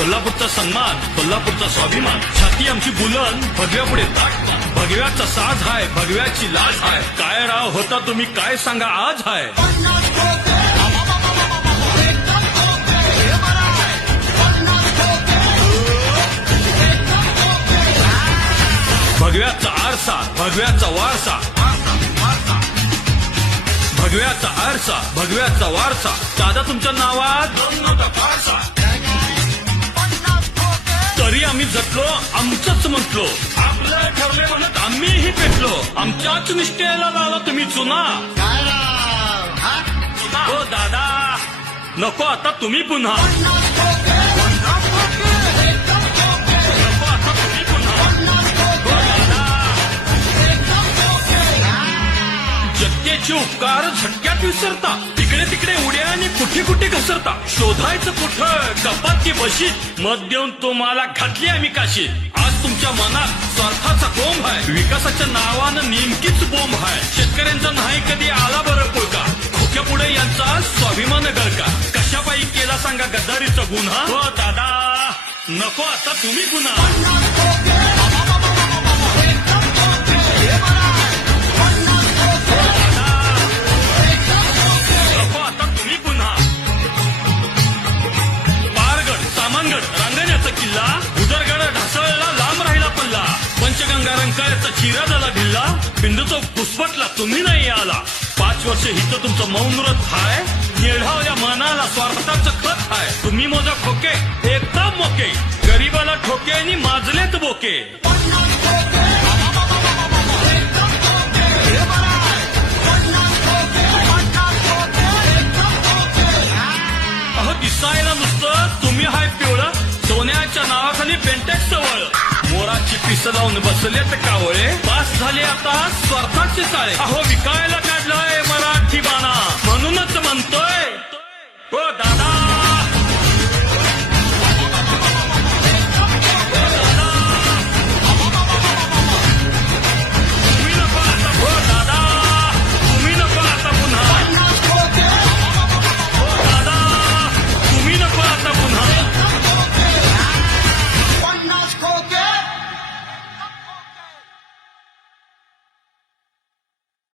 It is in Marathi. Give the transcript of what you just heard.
कोल्हापूरचा सन्मान कोल्हापूरचा स्वाभिमान. छाती आमची बुलन भगव्या पुढे ताटमान भगव्याचा साज हाय भगव्याची लाज हाय. काय राव होता तुम्ही काय सांगा आज हाय? भगव्याचा आरसा भगव्याचा वारसा. भगव्याचा आरसा भगव्याचा वारसा. दादा तुमच्या नावात? जटलो आमचंच म्हटलो. आपलं ठरले म्हणत आम्हीही पेटलो. आमच्याच निष्ठेला लावला तुम्ही चुना. चुना हो दादा. नको आता तुम्ही पुन्हा. तुमचे उपकार झटक्यात विसरता. तिकडे तिकडे उड्या आणि कुठे कुठे घसरता. शोधायचं कुठं? कपात की बशीत मत देऊन तुम्हाला घातली आम्ही काशी. आज तुमच्या मनात स्वार्थाचा कोंब आहे. विकासाच्या नावानं नेमकीच बोंब आहे. शेतकऱ्यांचा नाही कधी आला बरं पुळका. खोक्या पुढे यांचा स्वाभिमान गळका. कशापायी केला सांगा गद्दारीचा गुन्हा? हो दादा. नको आता तुम्ही गुन्हा. किल्ला उदरगड ढासळला लांब राहिला पल्ला. पंचगंगा रंकाळ्याचा चिरा झाला ढिल्ला. तो पुष्पटला तुम्ही नाही आला. पाच वर्ष हित तुमचं मौन व्रत हाय. निढावल्या मनाला स्वार्थाचं खत हाय. तुम्ही मोजा खोके एकदम मोके. गरीबाला ठोके आणि माजलेत बोके. मोराची पिसं लावून बसलेत कावळे पास झाले आता स्वार्थाचे चाळे अहो विकायला